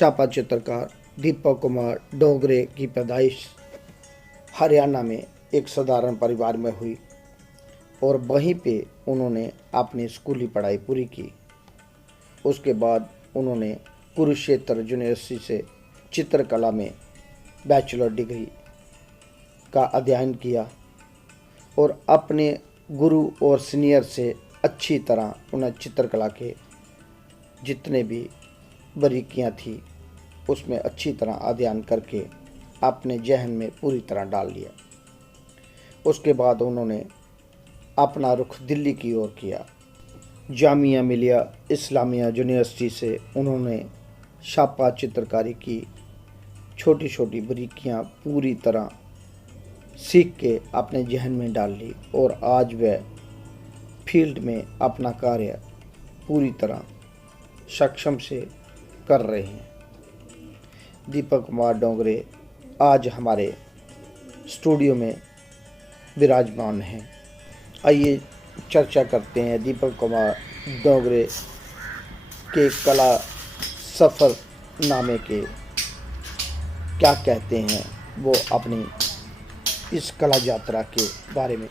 छापा चित्रकार दीपक कुमार डोंगरे की पैदाइश हरियाणा में एक साधारण परिवार में हुई और वहीं पे उन्होंने अपनी स्कूली पढ़ाई पूरी की। उसके बाद उन्होंने कुरुक्षेत्र यूनिवर्सिटी से चित्रकला में बैचलर डिग्री का अध्ययन किया और अपने गुरु और सीनियर से अच्छी तरह उन्हें चित्रकला के जितने भी बारीकियाँ थी उसमें अच्छी तरह अध्ययन करके अपने जहन में पूरी तरह डाल लिया। उसके बाद उन्होंने अपना रुख दिल्ली की ओर किया। जामिया मिलिया इस्लामिया यूनिवर्सिटी से उन्होंने छापा चित्रकारी की छोटी छोटी बारीकियाँ पूरी तरह सीख के अपने जहन में डाल ली और आज वह फील्ड में अपना कार्य पूरी तरह सक्षम से कर रहे हैं। दीपक कुमार डोंगरे आज हमारे स्टूडियो में विराजमान हैं। आइए चर्चा करते हैं दीपक कुमार डोंगरे के कला सफ़र नामे के क्या कहते हैं वो अपनी इस कला यात्रा के बारे में।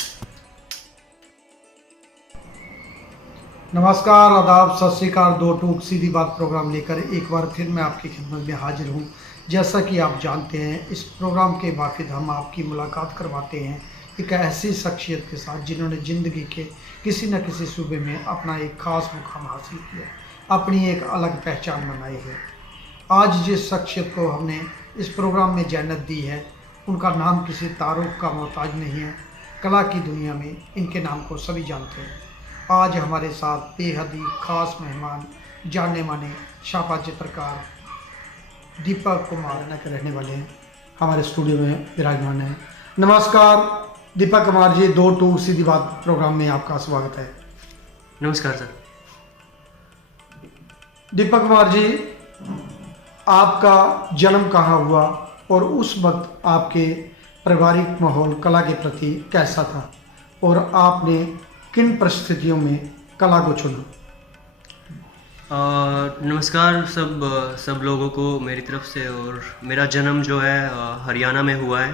नमस्कार, आदाब, सत श्री अकाल। दो टूक सीधी बात प्रोग्राम लेकर एक बार फिर मैं आपकी खिदमत में हाजिर हूँ। जैसा कि आप जानते हैं, इस प्रोग्राम के वाकिद हम आपकी मुलाकात करवाते हैं एक ऐसी शख्सियत के साथ जिन्होंने ज़िंदगी के किसी न किसी सूबे में अपना एक ख़ास मुकाम हासिल किया, अपनी एक अलग पहचान बनाई है। आज जिस शख्सियत को हमने इस प्रोग्राम में जन्नत दी है, उनका नाम किसी तारुफ का मोहताज नहीं है। कला की दुनिया में इनके नाम को सभी जानते हैं। आज हमारे साथ बेहद ही ख़ास मेहमान, जाने माने छापा चित्रकार दीपक कुमार के रहने वाले हैं, हमारे स्टूडियो में विराजमान हैं। नमस्कार दीपक कुमार जी, दो टू सीधी बात प्रोग्राम में आपका स्वागत है। नमस्कार सर। दीपक कुमार जी, आपका जन्म कहाँ हुआ और उस वक्त आपके पारिवारिक माहौल कला के प्रति कैसा था और आपने किन परिस्थितियों में कला को चुना? नमस्कार सब लोगों को मेरी तरफ से। और मेरा जन्म जो है हरियाणा में हुआ है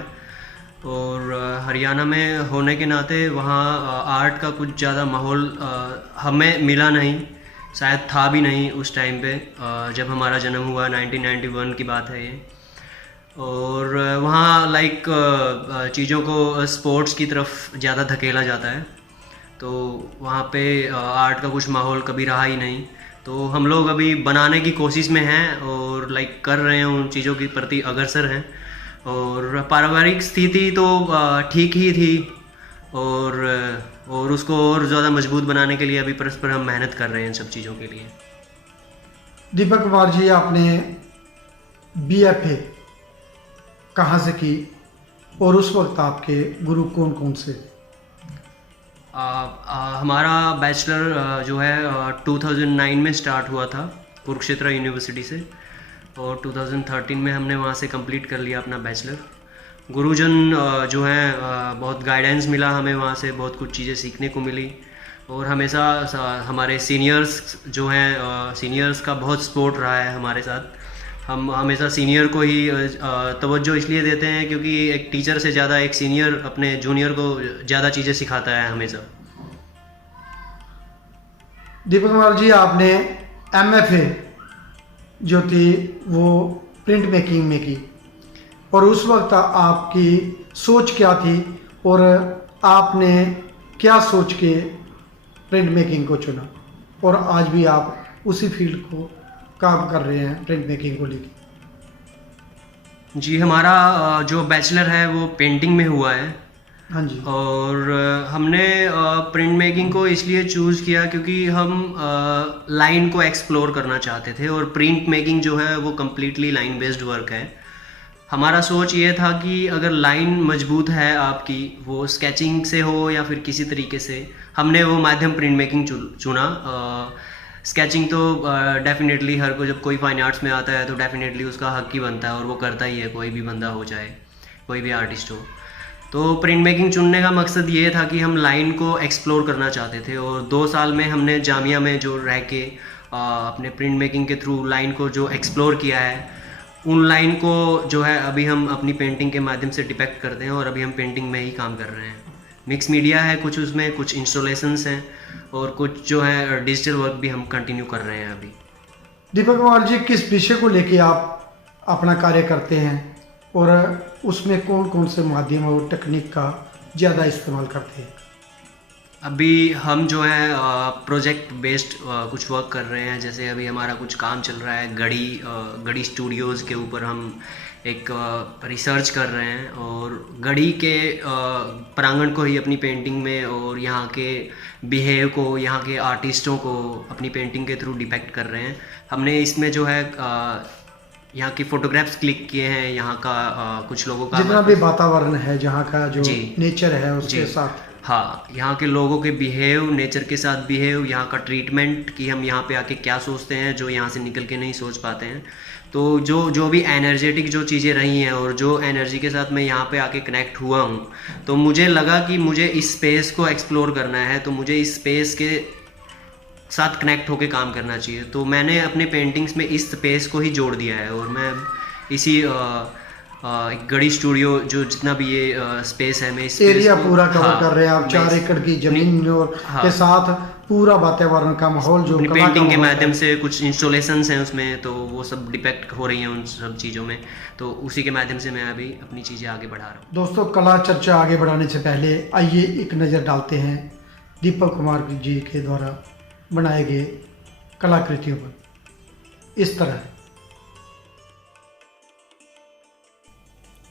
और हरियाणा में होने के नाते वहाँ आर्ट का कुछ ज़्यादा माहौल हमें मिला नहीं, शायद था भी नहीं उस टाइम पे जब हमारा जन्म हुआ। 1991 की बात है ये। और वहाँ चीज़ों को स्पोर्ट्स की तरफ ज़्यादा धकेला जाता है, तो वहाँ पे आर्ट का कुछ माहौल कभी रहा ही नहीं। तो हम लोग अभी बनाने की कोशिश में हैं और कर रहे हैं, उन चीज़ों के प्रति अग्रसर हैं। और पारिवारिक स्थिति तो ठीक ही थी और उसको और ज़्यादा मजबूत बनाने के लिए अभी परस्पर हम मेहनत कर रहे हैं इन सब चीज़ों के लिए। दीपक कुमार जी, आपने BFA कहाँ से की और उस वक्त आपके गुरु कौन कौन से? हमारा बैचलर जो है 2009 में स्टार्ट हुआ था कुरुक्षेत्र यूनिवर्सिटी से और 2013 में हमने वहाँ से कंप्लीट कर लिया अपना बैचलर। गुरुजन जो हैं बहुत गाइडेंस मिला हमें, वहाँ से बहुत कुछ चीज़ें सीखने को मिली और हमेशा हमारे सीनियर्स जो हैं सीनियर्स का बहुत सपोर्ट रहा है हमारे साथ। हम हमेशा सीनियर को ही तवज्जो इसलिए देते हैं क्योंकि एक टीचर से ज़्यादा एक सीनियर अपने जूनियर को ज़्यादा चीज़ें सिखाता है हमेशा। दीपक कुमार जी, आपने MFA जो थी वो प्रिंट मेकिंग में की और उस वक्त आपकी सोच क्या थी और आपने क्या सोच के प्रिंट मेकिंग को चुना और आज भी आप उसी फील्ड को काम कर रहे हैं प्रिंट मेकिंग को लेकर? जी, हमारा जो बैचलर है वो पेंटिंग में हुआ है। हाँ जी। और हमने प्रिंट मेकिंग को इसलिए चूज़ किया क्योंकि हम लाइन को एक्सप्लोर करना चाहते थे और प्रिंट मेकिंग जो है वो कम्प्लीटली लाइन बेस्ड वर्क है। हमारा सोच ये था कि अगर लाइन मजबूत है आपकी, वो स्केचिंग से हो या फिर किसी तरीके से, हमने वो माध्यम प्रिंट मेकिंग चुना। स्केचिंग तो डेफिनेटली हर को, जब कोई फाइन आर्ट्स में आता है तो डेफिनेटली उसका हक ही बनता है और वो करता ही है, कोई भी बंदा हो चाहे कोई भी आर्टिस्ट हो। तो प्रिंट मेकिंग चुनने का मकसद ये था कि हम लाइन को एक्सप्लोर करना चाहते थे और 2 साल में हमने जामिया में जो रह के अपने प्रिंट मेकिंग के थ्रू लाइन को जो एक्सप्लोर किया है, उन लाइन को जो है अभी हम अपनी पेंटिंग के माध्यम से डिपेक्ट करते हैं और अभी हम पेंटिंग में ही काम कर रहे हैं। मिक्स मीडिया है कुछ, उसमें कुछ इंस्टॉलेशंस हैं और कुछ जो है डिजिटल वर्क भी हम कंटिन्यू कर रहे हैं अभी। दीपक कुमार जी, किस विषय को लेके आप अपना कार्य करते हैं और उसमें कौन कौन से माध्यम और टेक्निक का ज़्यादा इस्तेमाल करते हैं? अभी हम जो है प्रोजेक्ट बेस्ड कुछ वर्क कर रहे हैं। जैसे अभी हमारा कुछ काम चल रहा है गढ़ी स्टूडियोज़ के ऊपर, हम एक रिसर्च कर रहे हैं और गढ़ी के प्रांगण को ही अपनी पेंटिंग में और यहाँ के बिहेव को, यहाँ के आर्टिस्टों को अपनी पेंटिंग के थ्रू डिपेक्ट कर रहे हैं। हमने इसमें जो है यहाँ की फोटोग्राफ्स क्लिक किए हैं, यहाँ का कुछ लोगों का जितना भी वातावरण है, जहाँ का जो जी। नेचर है उसके जी। साथ, हाँ, यहाँ के लोगों के बिहेव, नेचर के साथ बिहेव, यहाँ का ट्रीटमेंट कि हम यहाँ पे आके क्या सोचते हैं जो यहाँ से निकल के नहीं सोच पाते हैं। तो जो भी एनर्जेटिक जो चीज़ें रही हैं और जो एनर्जी के साथ मैं यहाँ पे आके कनेक्ट हुआ हूँ, तो मुझे लगा कि मुझे इस स्पेस को एक्सप्लोर करना है, तो मुझे इस स्पेस के साथ कनेक्ट होके काम करना चाहिए। तो मैंने अपने पेंटिंग्स में इस स्पेस को ही जोड़ दिया है और मैं इसी एक गढ़ी स्टूडियो जो जितना भी ये स्पेस है, मैं इस एरिया space को- पूरा कवर हाँ, कर रहे हैं आप। मैं 4 एकड़ की जमीन और हाँ। के साथ पूरा वातावरण का माहौल जो अपनी कला का पेंटिंग के माहौल माध्यम है। से कुछ इंस्टॉलेशंस हैं उसमें, तो वो सब डिपेक्ट हो रही हैं उन सब चीज़ों में, तो उसी के माध्यम से मैं अभी अपनी चीज़ें आगे बढ़ा रहा हूँ। दोस्तों, कला चर्चा आगे बढ़ाने से पहले आइए एक नज़र डालते हैं दीपक कुमार जी के द्वारा बनाए गए कलाकृतियों पर। इस तरह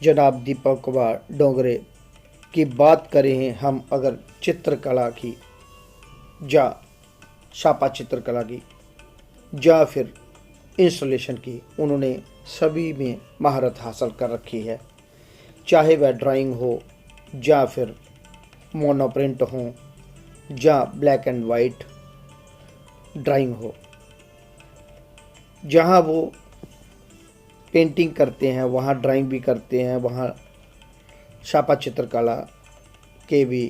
जनाब दीपक कुमार डोंगरे की बात करें हम अगर चित्रकला की, या छापा चित्रकला की, या फिर इंस्टॉलेशन की, उन्होंने सभी में महारत हासिल कर रखी है। चाहे वह ड्राइंग हो, या फिर मोनोप्रिंट हो, या ब्लैक एंड वाइट ड्राइंग हो, जहाँ वो पेंटिंग करते हैं वहाँ ड्राइंग भी करते हैं, वहाँ छापा चित्रकला के भी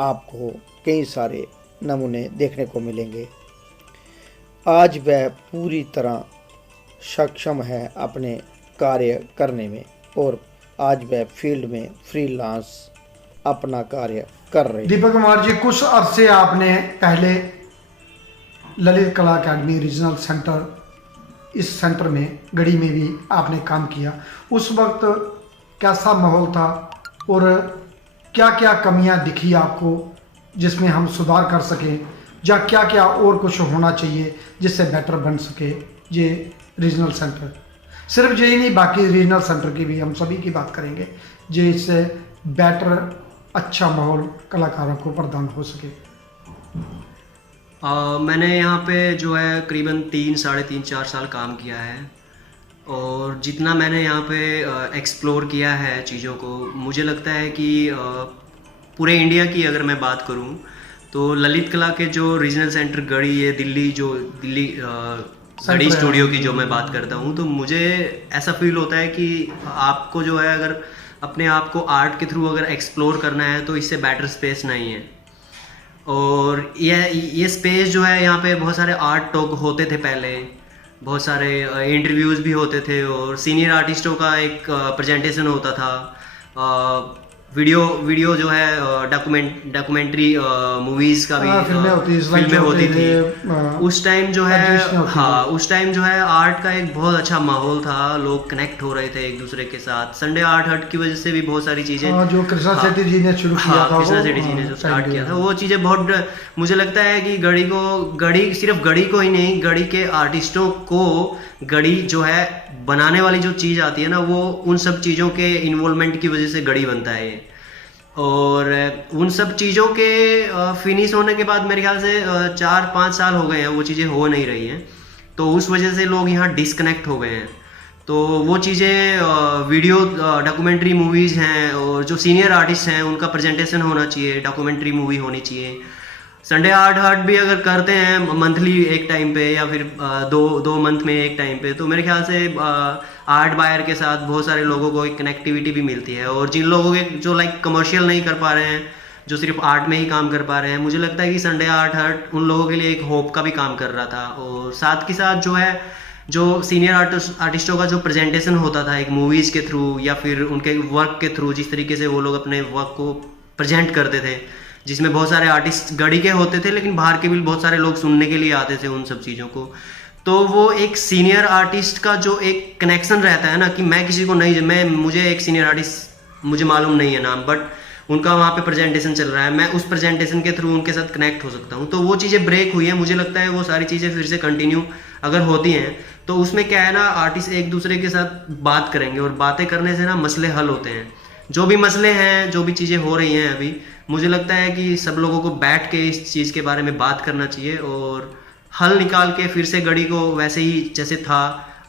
आपको कई सारे नमूने देखने को मिलेंगे। आज वह पूरी तरह सक्षम है अपने कार्य करने में और आज वह फील्ड में फ्रीलांस अपना कार्य कर रहे हैं। दीपक कुमार जी, कुछ अरसे आपने पहले Lalit Kala academy regional centre, इस सेंटर में गढ़ी में भी आपने काम किया। उस वक्त कैसा माहौल था और क्या क्या कमियां दिखी आपको जिसमें हम सुधार कर सकें, या क्या क्या और कुछ होना चाहिए जिससे बेटर बन सके ये रीजनल सेंटर? सिर्फ यही नहीं, बाकी रीजनल सेंटर की भी हम सभी की बात करेंगे जिससे बेटर अच्छा माहौल कलाकारों को प्रदान हो सके। मैंने यहाँ पे जो है करीबन 3-3.5-4 साल काम किया है और जितना मैंने यहाँ पे एक्सप्लोर किया है चीज़ों को, मुझे लगता है कि पूरे इंडिया की अगर मैं बात करूँ तो ललित कला के जो रीजनल सेंटर गढ़ी, ये दिल्ली गढ़ी स्टूडियो की जो मैं बात करता हूँ, तो मुझे ऐसा फील होता है कि आपको जो है अगर अपने आप को आर्ट के थ्रू अगर एक्सप्लोर करना है तो इससे बेटर स्पेस नहीं है। और ये स्पेस जो है, यहाँ पे बहुत सारे आर्ट टॉक होते थे पहले, बहुत सारे इंटरव्यूज़ भी होते थे और सीनियर आर्टिस्टों का एक प्रेजेंटेशन होता था। वीडियो जो है डॉक्यूमेंट्री मूवीज़ का भी फिल्में होती थी उस टाइम जो है। हाँ, उस टाइम जो है आर्ट का एक बहुत अच्छा माहौल था, लोग कनेक्ट हो रहे थे एक दूसरे के साथ। संडे आर्ट हट की वजह से भी बहुत सारी चीज़ें जो कृष्णा सेठी जी ने शुरू किया था, कृष्णा सेठी जी ने जो स्टार्ट किया था, वो चीज़ें बहुत, मुझे लगता है कि सिर्फ गढ़ी को ही नहीं, गढ़ी के आर्टिस्टों को गढ़ी जो है बनाने वाली जो चीज़ आती है ना, वो उन सब चीज़ों के इन्वॉल्वमेंट की वजह से गढ़ी बनता है। और उन सब चीज़ों के फिनिश होने के बाद मेरे ख्याल से 4-5 साल हो गए हैं, वो चीज़ें हो नहीं रही हैं, तो उस वजह से लोग यहाँ डिस्कनेक्ट हो गए हैं। तो वो चीज़ें वीडियो डॉक्यूमेंट्री मूवीज़ हैं और जो सीनियर आर्टिस्ट हैं उनका प्रेजेंटेशन होना चाहिए, डॉक्यूमेंट्री मूवी होनी चाहिए। संडे आर्ट हट भी अगर करते हैं मंथली एक टाइम पे या फिर दो मंथ में एक टाइम पे, तो मेरे ख्याल से आर्ट बायर के साथ बहुत सारे लोगों को एक कनेक्टिविटी भी मिलती है। और जिन लोगों के जो लाइक कमर्शियल नहीं कर पा रहे हैं, जो सिर्फ आर्ट में ही काम कर पा रहे हैं। मुझे लगता है कि संडे आर्ट हट उन लोगों के लिए एक होप का भी काम कर रहा था। और साथ के साथ जो है, जो सीनियर आर्टिस्टों का जो प्रेजेंटेशन होता था एक मूवीज़ के थ्रू या फिर उनके वर्क के थ्रू, जिस तरीके से वो लोग अपने वर्क को प्रेजेंट करते थे, जिसमें बहुत सारे आर्टिस्ट गढ़ी के होते थे लेकिन बाहर के भी बहुत सारे लोग सुनने के लिए आते थे उन सब चीज़ों को। तो वो एक सीनियर आर्टिस्ट का जो एक कनेक्शन रहता है ना, कि मैं किसी को नहीं, मुझे एक सीनियर आर्टिस्ट मुझे मालूम नहीं है नाम, बट उनका वहाँ पे प्रेजेंटेशन चल रहा है, मैं उस प्रेजेंटेशन के थ्रू उनके साथ कनेक्ट हो सकता हूँ। तो वो चीज़ें ब्रेक हुई हैं। मुझे लगता है वो सारी चीज़ें फिर से कंटिन्यू अगर होती हैं तो उसमें क्या है ना, आर्टिस्ट एक दूसरे के साथ बात करेंगे और बातें करने से ना मसले हल होते हैं। जो भी मसले हैं, जो भी चीज़ें हो रही हैं अभी, मुझे लगता है कि सब लोगों को बैठ के इस चीज़ के बारे में बात करना चाहिए और हल निकाल के फिर से गढ़ी को वैसे ही जैसे था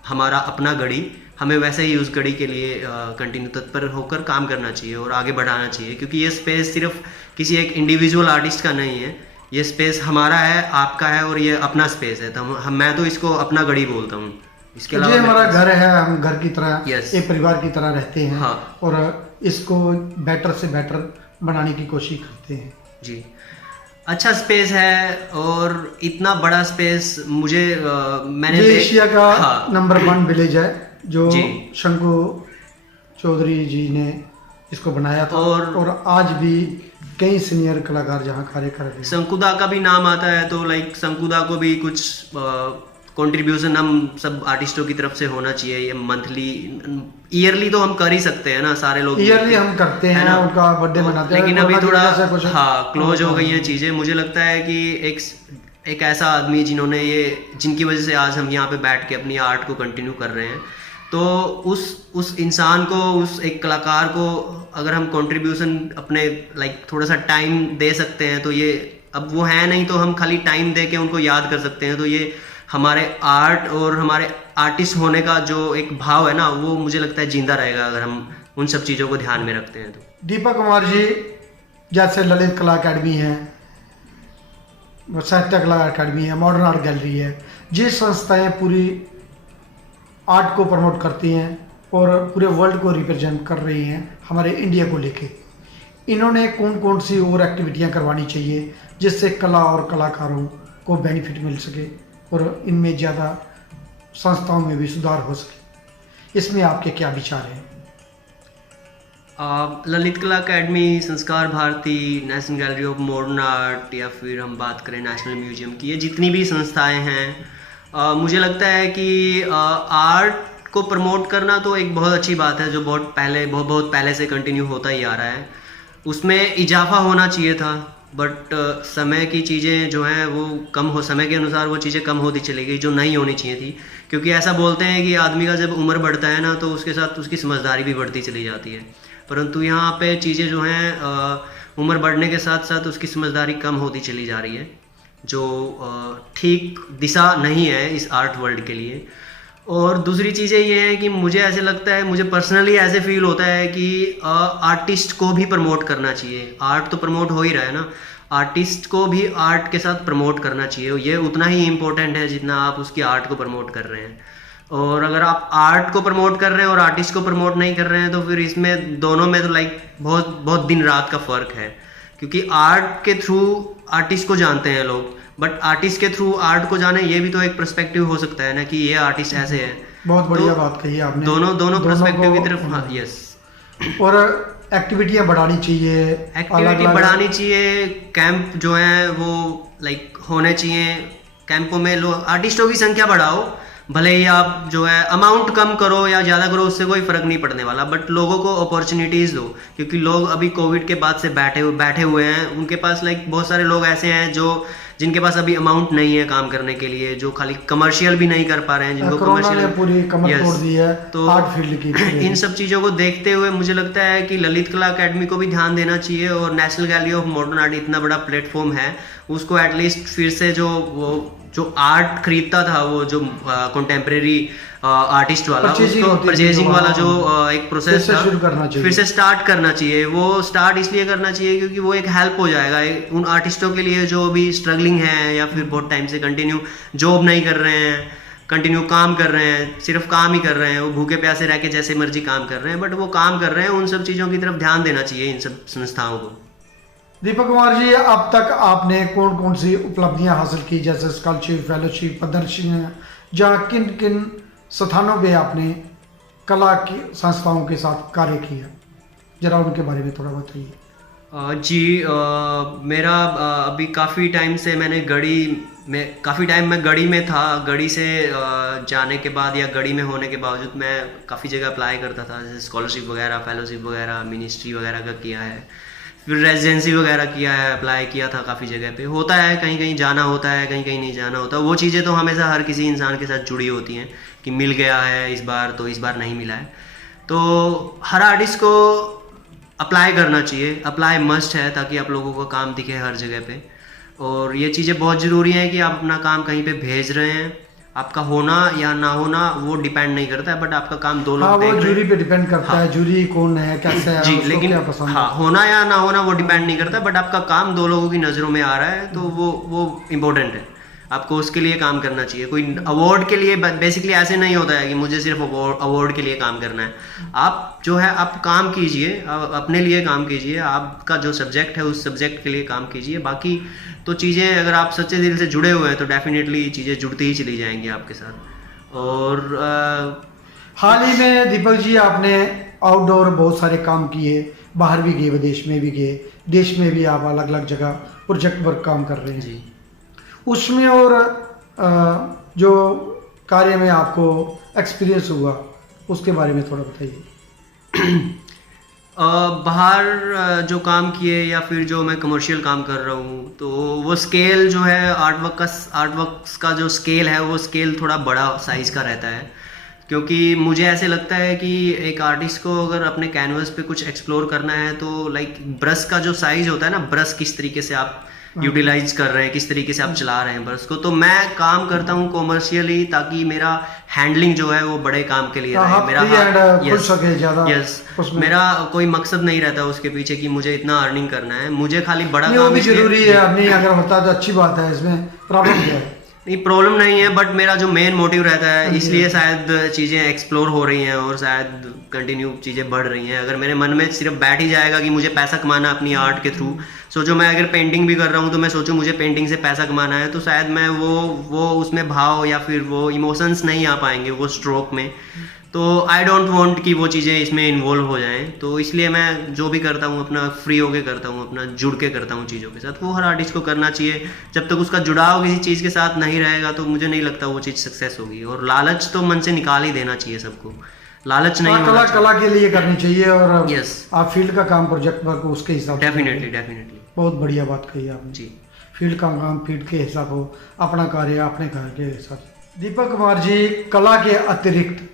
हमारा अपना गढ़ी, हमें वैसे ही उस गढ़ी के लिए कंटिन्यू तत्पर होकर काम करना चाहिए और आगे बढ़ाना चाहिए। क्योंकि ये स्पेस सिर्फ किसी एक इंडिविजुअल आर्टिस्ट का नहीं है, ये स्पेस हमारा है, आपका है और ये अपना स्पेस है। तो मैं तो इसको अपना गढ़ी बोलता हूँ। इसके ये अलावा हमारा घर है, हम घर की तरह Yes. एक परिवार की तरह रहते हैं। हाँ। और इसको बेटर से बेटर बनाने की कोशिश करते हैं। जी, अच्छा स्पेस है और इतना बड़ा स्पेस मुझे मैंने ये एशिया का हाँ, नंबर 1 विलेज है जो जी। शंकु चौधरी जी ने इसको बनाया था। और आज भी कई सीनियर कलाकार जहाँ कार्य कर रहे हैं। संकुदा का भी नाम आता है, तो लाइक संकुदा को भी कुछ कंट्रीब्यूशन हम सब आर्टिस्टों की तरफ से होना चाहिए। ये मंथली ईयरली तो हम कर ही सकते हैं ना, सारे लोग ईयरली हम करते हैं ना? उनका बर्थडे मनाते हैं। लेकिन अभी कोरोना की थोड़ा वजह से कुछ क्लोज हो गई हैं चीज़ें। मुझे लगता है कि एक ऐसा आदमी जिन्होंने जिनकी वजह से आज हम यहाँ पे बैठ के अपनी आर्ट को कंटिन्यू कर रहे हैं, तो उस इंसान को, उस एक कलाकार को अगर हम कंट्रीब्यूशन अपने लाइक थोड़ा सा टाइम दे सकते हैं, तो ये अब वो है नहीं तो हम खाली टाइम दे के उनको याद कर सकते हैं। तो ये हमारे आर्ट और हमारे आर्टिस्ट होने का जो एक भाव है ना, वो मुझे लगता है जिंदा रहेगा अगर हम उन सब चीज़ों को ध्यान में रखते हैं। तो दीपक कुमार जी जैसे ललित कला अकेडमी है, साहित्य कला अकेडमी है, मॉडर्न आर्ट गैलरी है, ये संस्थाएं पूरी आर्ट को प्रमोट करती हैं और पूरे वर्ल्ड को रिप्रेजेंट कर रही हैं हमारे इंडिया को लेके। इन्होंने कौन कौन सी और एक्टिविटियां करवानी चाहिए जिससे कला और कलाकारों को बेनिफिट मिल सके और इनमें ज़्यादा संस्थाओं में भी सुधार हो सके, इसमें आपके क्या विचार हैं? Lalit Kala Akademi, Sanskar Bharati, National Gallery of Modern Art, या फिर हम बात करें नेशनल म्यूजियम की, ये जितनी भी संस्थाएं हैं, मुझे लगता है कि आर्ट को प्रमोट करना तो एक बहुत अच्छी बात है जो बहुत पहले से कंटिन्यू होता ही आ रहा है। उसमें इजाफा होना चाहिए था, बट समय की चीज़ें जो हैं वो समय के अनुसार वो चीज़ें कम होती चली गई जो नहीं होनी चाहिए थी। क्योंकि ऐसा बोलते हैं कि आदमी का जब उम्र बढ़ता है ना, तो उसके साथ उसकी समझदारी भी बढ़ती चली जाती है। परंतु यहाँ पे चीज़ें जो हैं उम्र बढ़ने के साथ साथ उसकी समझदारी कम होती चली जा रही है, जो ठीक दिशा नहीं है इस आर्ट वर्ल्ड के लिए। और दूसरी चीज़ें ये हैं कि मुझे ऐसे लगता है, मुझे पर्सनली ऐसे फील होता है कि आर्टिस्ट को भी प्रमोट करना चाहिए। आर्ट तो प्रमोट हो ही रहा है ना, आर्टिस्ट को भी आर्ट के साथ प्रमोट करना चाहिए। ये उतना ही इम्पोर्टेंट है जितना आप उसकी आर्ट को प्रमोट कर रहे हैं। और अगर आप आर्ट को प्रमोट कर रहे हैं और आर्टिस्ट को प्रमोट नहीं कर रहे हैं, तो फिर इसमें दोनों में तो लाइक बहुत दिन रात का फ़र्क है। क्योंकि आर्ट के थ्रू आर्टिस्ट को जानते हैं लोग, बट आर्टिस्ट के थ्रू आर्ट को जाने, ये भी तो एक पर्सपेक्टिव हो सकता है ना कि ये आर्टिस्ट ऐसे है। बहुत बढ़िया तो बात कही आपने। दोनों पर्सपेक्टिव की तरफ, हाँ, यस। और एक्टिविटियां बढ़ानी चाहिए, एक्टिविटी बढ़ानी चाहिए, कैंप जो है वो लाइक होने चाहिए। कैंपों में लोग, आर्टिस्टों की संख्या बढ़ाओ, भले ही आप जो है अमाउंट कम करो या ज़्यादा करो, उससे कोई फ़र्क नहीं पड़ने वाला, बट लोगों को अपॉर्चुनिटीज़ दो। क्योंकि लोग अभी कोविड के बाद से बैठे हुए हैं, उनके पास लाइक बहुत सारे लोग ऐसे हैं जिनके पास अभी अमाउंट नहीं है काम करने के लिए, जो खाली कमर्शियल भी नहीं कर पा रहे हैं, जिनको कमर्शियल पूरी कमर तोड़ दी है तो आर्ट फील्ड की। इन सब चीज़ों को देखते हुए मुझे लगता है कि ललित कला अकेडमी को भी ध्यान देना चाहिए, और national Gallery of Modern art इतना बड़ा प्लेटफॉर्म है, उसको एटलीस्ट फिर से जो आर्ट खरीदता था, वो जो कंटेम्प्रेरी आर्टिस्ट वाला, उसको परचेजिंग वाला जो एक प्रोसेस था, फिर से स्टार्ट करना चाहिए। वो स्टार्ट इसलिए करना चाहिए क्योंकि वो एक हेल्प हो जाएगा उन आर्टिस्टों के लिए जो भी स्ट्रगलिंग है या फिर बहुत टाइम से कंटिन्यू जॉब नहीं कर रहे हैं, कंटिन्यू काम कर रहे हैं, सिर्फ काम ही कर रहे हैं, वो भूखे प्यासे रह के जैसे मर्जी काम कर रहे हैं, बट वो काम कर रहे हैं। उन सब चीज़ों की तरफ ध्यान देना चाहिए इन सब संस्थाओं को। दीपक कुमार जी, अब तक आपने कौन कौन सी उपलब्धियां हासिल की, जैसे स्कॉलरशिप, फेलोशिप, प्रदर्शनियां, जहाँ किन किन स्थानों पे आपने कला की संस्थाओं के साथ कार्य किया, जरा उनके बारे में थोड़ा बताइए। जी, मेरा अभी काफ़ी टाइम से काफ़ी टाइम मैं गढ़ी में था। गढ़ी से जाने के बाद या गढ़ी में होने के बावजूद मैं काफ़ी जगह अप्लाई करता था, जैसे स्कॉलरशिप वगैरह, फेलोशिप वगैरह, मिनिस्ट्री वगैरह का किया है, फिर रेजिडेंसी वगैरह किया है, अप्लाई किया था काफ़ी जगह पे। होता है कहीं कहीं जाना होता है, कहीं कहीं नहीं जाना होता। वो चीज़ें तो हमेशा हर किसी इंसान के साथ जुड़ी होती हैं कि मिल गया है इस बार तो इस बार नहीं मिला है। तो हर आर्टिस्ट को अप्लाई करना चाहिए, अप्लाई मस्ट है, ताकि आप लोगों को काम दिखे हर जगह पे। और ये चीज़ें बहुत ज़रूरी हैं कि आप अपना काम कहीं पे भेज रहे हैं, आपका होना या ना होना वो डिपेंड नहीं करता है, बट आपका काम दो हाँ, लोग वो देख रहे जूरी हैं। पे डिपेंड करता है, जूरी कौन है, कैसे है, जी, उसको लेकिन क्या पसंद हाँ, है। होना या ना होना वो डिपेंड नहीं करता, बट आपका काम दो लोगों की नज़रों में आ रहा है तो वो इम्पोर्टेंट है। आपको उसके लिए काम करना चाहिए। कोई अवार्ड के लिए बेसिकली ऐसे नहीं होता है कि मुझे सिर्फ अवार्ड के लिए काम करना है। आप जो है आप काम कीजिए, अपने लिए काम कीजिए, आपका जो सब्जेक्ट है उस सब्जेक्ट के लिए काम कीजिए। बाकी तो चीज़ें अगर आप सच्चे दिल से जुड़े हुए हैं तो डेफिनेटली चीज़ें जुड़ती ही चली जाएंगी आपके साथ। और हाल ही में दीपक जी आपने आउटडोर बहुत सारे काम किए, बाहर भी गए, विदेश में भी गए, देश में भी आप अलग अलग जगह प्रोजेक्ट वर्क काम कर रहे हैं जी, उसमें। और जो कार्य में आपको एक्सपीरियंस हुआ उसके बारे में थोड़ा बताइए। बाहर जो काम किए या फिर जो मैं कमर्शियल काम कर रहा हूँ, तो वो स्केल जो है आर्टवर्क्स का जो स्केल है वो स्केल थोड़ा बड़ा साइज़ का रहता है। क्योंकि मुझे ऐसे लगता है कि एक आर्टिस्ट को अगर अपने कैनवस पे कुछ एक्सप्लोर करना है तो लाइक ब्रश का जो साइज़ होता है ना, ब्रश किस तरीके से आप यूटिलाइज कर रहे हैं, किस तरीके से आप चला रहे हैं ब्रश को, तो मैं काम करता हूँ कॉमर्शियली ताकि मेरा हैंडलिंग जो है वो बड़े काम के लिए रहे। मेरा खुल सके ज़्यादा। यस, मेरा कोई मकसद नहीं रहता उसके पीछे कि मुझे इतना अर्निंग करना है, मुझे खाली बड़ा वो काम भी जरूरी है, नहीं अगर होता तो अच्छी बात है, इसमें प्रॉब्लम क्या है। नहीं, प्रॉब्लम नहीं है, बट मेरा जो मेन मोटिव रहता है, इसलिए शायद चीज़ें एक्सप्लोर हो रही हैं और शायद कंटिन्यू चीज़ें बढ़ रही हैं। अगर मेरे मन में सिर्फ बैठ ही जाएगा कि मुझे पैसा कमाना अपनी आर्ट के थ्रू, सोचो मैं अगर पेंटिंग भी कर रहा हूँ तो मैं सोचूं मुझे पेंटिंग से पैसा कमाना है, तो शायद मैं वो उसमें भाव या फिर वो इमोशंस नहीं आ पाएंगे वो स्ट्रोक में। तो आई डोंट वांट कि वो चीज़ें इसमें इन्वॉल्व हो जाएं। तो इसलिए मैं जो भी करता हूँ अपना फ्री होके करता हूँ, अपना जुड़ के करता हूँ चीज़ों के साथ। वो हर आर्टिस्ट को करना चाहिए। जब तक उसका जुड़ाव किसी चीज़ के साथ नहीं रहेगा तो मुझे नहीं लगता वो चीज़ सक्सेस होगी। और लालच तो मन से निकाल ही देना चाहिए सबको, लालच नहीं होना चाहिए। कला के लिए करनी चाहिए। और यस, आप फील्ड का काम, प्रोजेक्ट वर्क उसके हिसाब से। डेफिनेटली बहुत बढ़िया बात कही आपने जी। फील्ड का काम फील्ड के हिसाब हो, अपना कार्य अपने घर के हिसाब। दीपक कुमार जी, कला के अतिरिक्त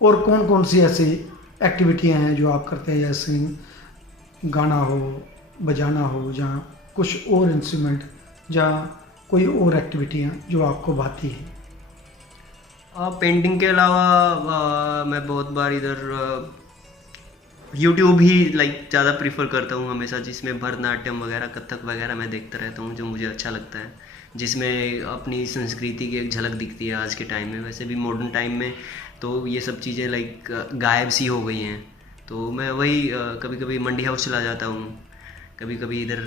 और कौन कौन सी ऐसी एक्टिविटियां हैं जो आप करते हैं, जैसे गाना हो, बजाना हो, जहाँ कुछ और इंस्ट्रूमेंट, जहाँ कोई और एक्टिविटियां जो आपको भाती है? पेंटिंग के अलावा मैं बहुत बार इधर यूट्यूब ही लाइक ज़्यादा प्रीफर करता हूँ हमेशा, जिसमें भरतनाट्यम वगैरह, कथक वगैरह मैं देखता रहता हूँ, जो मुझे अच्छा लगता है, जिसमें अपनी संस्कृति की एक झलक दिखती है आज के टाइम में। वैसे भी मॉडर्न टाइम में तो ये सब चीज़ें लाइक गायब सी हो गई हैं। तो मैं वही कभी कभी मंडी हाउस चला जाता हूँ, कभी कभी इधर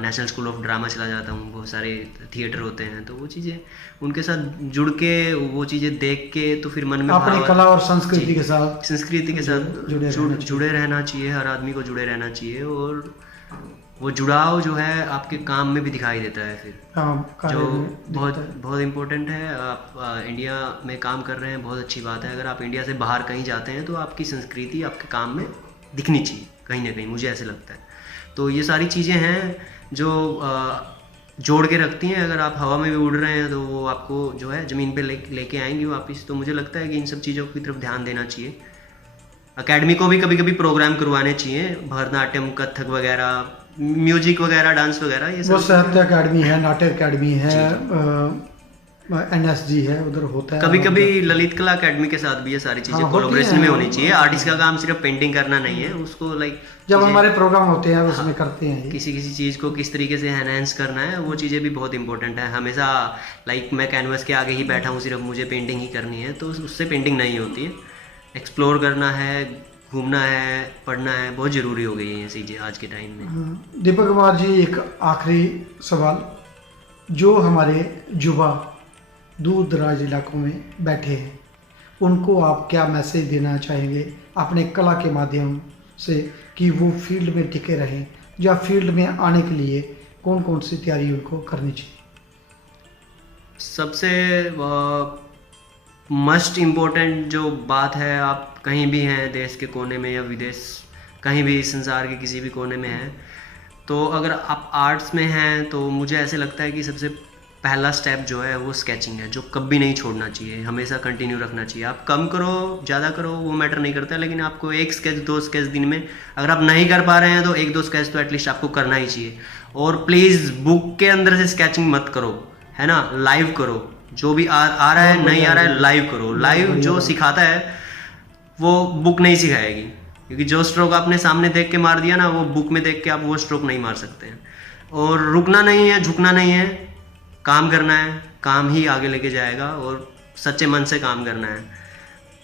नेशनल स्कूल ऑफ ड्रामा चला जाता हूँ। बहुत सारे थिएटर होते हैं, तो वो चीज़ें उनके साथ जुड़ के, वो चीज़ें देख के तो फिर मन में अपनी कला और संस्कृति के साथ जुड़े रहना चाहिए। हर आदमी को जुड़े रहना चाहिए, और वो जुड़ाव जो है आपके काम में भी दिखाई देता है फिर, जो बहुत इम्पोर्टेंट है। आप इंडिया में काम कर रहे हैं, बहुत अच्छी बात है। अगर आप इंडिया से बाहर कहीं जाते हैं तो आपकी संस्कृति आपके काम में दिखनी चाहिए कहीं ना कहीं, मुझे ऐसे लगता है। तो ये सारी चीज़ें हैं जो जोड़ के रखती हैं। अगर आप हवा में भी उड़ रहे हैं तो वो आपको जो है ज़मीन पे लेके आएंगी वापस। तो मुझे लगता है कि इन सब चीज़ों की तरफ ध्यान देना चाहिए। अकेडमी को भी कभी कभी प्रोग्राम करवाने चाहिए, भरतनाट्यम, कथक वगैरह, म्यूजिक वगैरह, डांस वगैरह, ये सब। वो साहित्य अकेडमी है, नाट्य अकेडमी है, NSG है, उधर होता है। कभी कभी ललित कला अकेडमी के साथ भी ये सारी चीज़ें कोलैबोरेशन में होनी चाहिए। आर्टिस्ट का काम सिर्फ पेंटिंग करना नहीं है, उसको लाइक जब हमारे प्रोग्राम होते हैं उसमें करते हैं। किसी चीज़ को किस तरीके से एनहेंस करना है, वो चीज़ें भी बहुत इंपॉर्टेंट है। हमेशा लाइक मैं कैनवस के आगे ही बैठा हूँ, सिर्फ मुझे पेंटिंग ही करनी है, तो उससे पेंटिंग नहीं होती है। एक्सप्लोर करना है, घूमना है, पढ़ना है, बहुत ज़रूरी हो गई है ये चीज़ें आज के टाइम में। दीपक कुमार जी, एक आखिरी सवाल, जो हमारे युवा दूर दराज इलाकों में बैठे हैं उनको आप क्या मैसेज देना चाहेंगे अपने कला के माध्यम से कि वो फील्ड में टिके रहें, या फील्ड में आने के लिए कौन कौन सी तैयारी उनको करनी चाहिए? सबसे मस्ट इम्पोर्टेंट जो बात है, आप कहीं भी हैं देश के कोने में या विदेश, कहीं भी संसार के किसी भी कोने में हैं, तो अगर आप आर्ट्स में हैं तो मुझे ऐसे लगता है कि सबसे पहला स्टेप जो है वो स्केचिंग है, जो कभी नहीं छोड़ना चाहिए, हमेशा कंटिन्यू रखना चाहिए। आप कम करो ज़्यादा करो वो मैटर नहीं करता, लेकिन आपको एक स्केच 2 स्केच दिन में, अगर आप नहीं कर पा रहे हैं तो 1-2 स्केच तो एटलीस्ट आपको करना ही चाहिए। और प्लीज़ बुक के अंदर से स्केचिंग मत करो, है ना, लाइव करो। जो भी आ रहा है नहीं आ रहा है लाइव करो। लाइव जो सिखाता है वो बुक नहीं सिखाएगी, क्योंकि जो स्ट्रोक आपने सामने देख के मार दिया ना, वो बुक में देख के आप वो स्ट्रोक नहीं मार सकते हैं। और रुकना नहीं है, झुकना नहीं है, काम करना है, काम ही आगे लेके जाएगा। और सच्चे मन से काम करना है,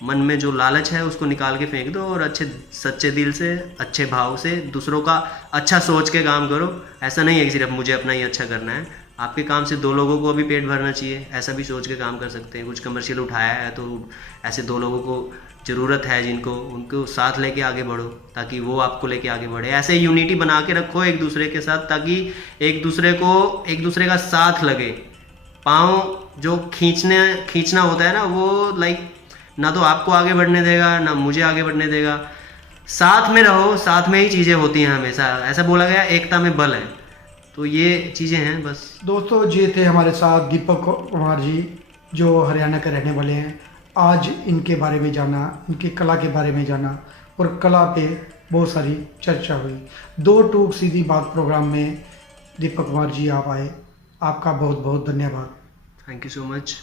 मन में जो लालच है उसको निकाल के फेंक दो और अच्छे सच्चे दिल से, अच्छे भाव से दूसरों का अच्छा सोच के काम करो। ऐसा नहीं है कि सिर्फ मुझे अपना ही अच्छा करना है, आपके काम से 2 लोगों को भी पेट भरना चाहिए, ऐसा भी सोच के काम कर सकते हैं। कुछ कमर्शियल उठाया है तो ऐसे 2 लोगों को ज़रूरत है जिनको, उनको साथ लेके आगे बढ़ो ताकि वो आपको लेके आगे बढ़े। ऐसे यूनिटी बना के रखो एक दूसरे के साथ, ताकि एक दूसरे का साथ लगे। पाँव जो खींचना होता है ना, वो लाइक ना तो आपको आगे बढ़ने देगा ना मुझे आगे बढ़ने देगा। साथ में रहो, साथ में ही चीज़ें होती हैं हमेशा। ऐसा बोला गया एकता में बल है, तो ये चीज़ें हैं बस। दोस्तों, ये थे हमारे साथ दीपक कुमार जी, जो हरियाणा के रहने वाले हैं। आज इनके बारे में जाना, इनकी कला के बारे में जाना, और कला पे बहुत सारी चर्चा हुई। 2 टूक सीधी बात प्रोग्राम में दीपक कुमार जी आप आए, आपका बहुत बहुत धन्यवाद। Thank you so much.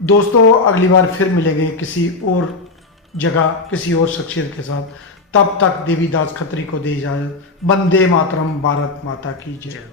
दोस्तों, अगली बार फिर मिलेंगे किसी और जगह, किसी और शख्सियत के साथ। तब तक देवीदास खत्री को दे इजाजत। वंदे मातरम, भारत माता की जय।